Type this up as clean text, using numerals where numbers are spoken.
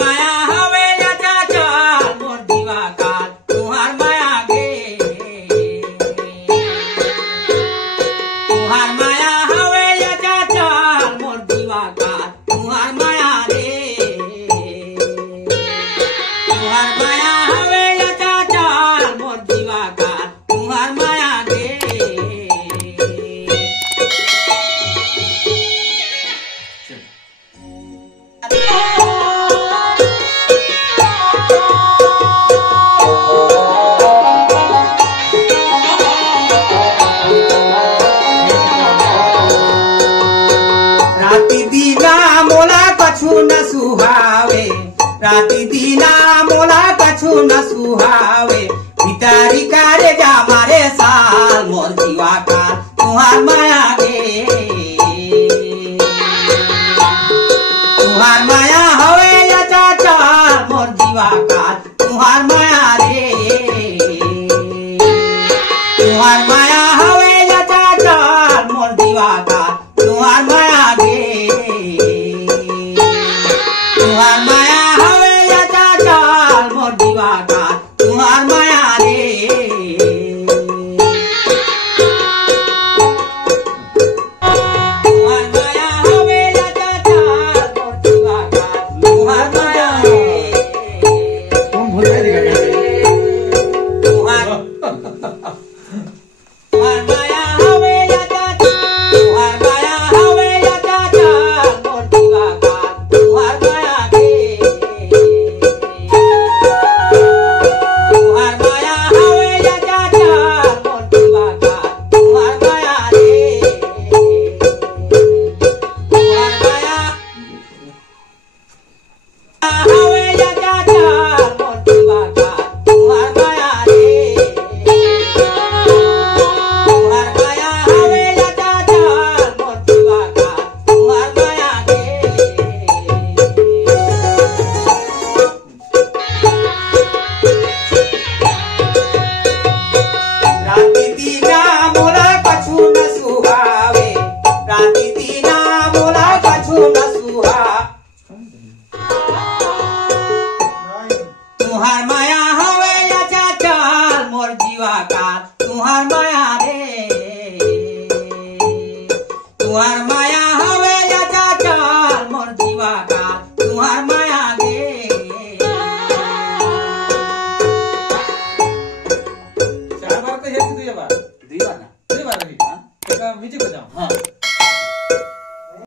माया हवे या चाचाल मोर जीवा काल तुहार माया गे तुहार माया हवे या चाचाल मोर जीवा काल तुहार माया रे तुहार माया हवे या चाचाल मोर जीवा काल तुहार माया गे राती दीना मोला कछु न सुहावे राती दीना मोला कछु न सुहावे भितारी कारे जा मारे साल मोर जीवा काल तुहार माया गे तुहार माया हवे या चाचाल मोर जीवा काल तुहार माया रे तुहार माया हवे या चाचाल मोर जीवा काल तुहार माया गे तुहार माया हवे या चाचाल मोर जीवा काल तुहार माया रे तुहार माया हवे या चाचाल मोर जीवा काल तुहार माया रे तुम भूल गए तुहार तुहार माया हवे या चाचाल तुहार माया हवे या चाचाल मोर जीवा काल तुहार माया गे तुहार माया हवे या चाचाल मोर जीवा काल तुहार माया रे तुहार माया हवे या चाचाल मोर जीवा काल तुहार माया रे तुहार माया हवे या चाचाल मोर जीवा काल तुहार माया गे राती दीना मोला कछु न सुहावे राती दीना मोला कछु न सुहा तुहार माया हवे या चाचाल मोर जीवा काल तुहार माया रे तुहार माया हवे या चाचाल मोर जीवा काल तुहार माया गे चार बार तो हे तुझे बार दीवाना तुझे बार रही हां म्यूजिक बजाओ हाँ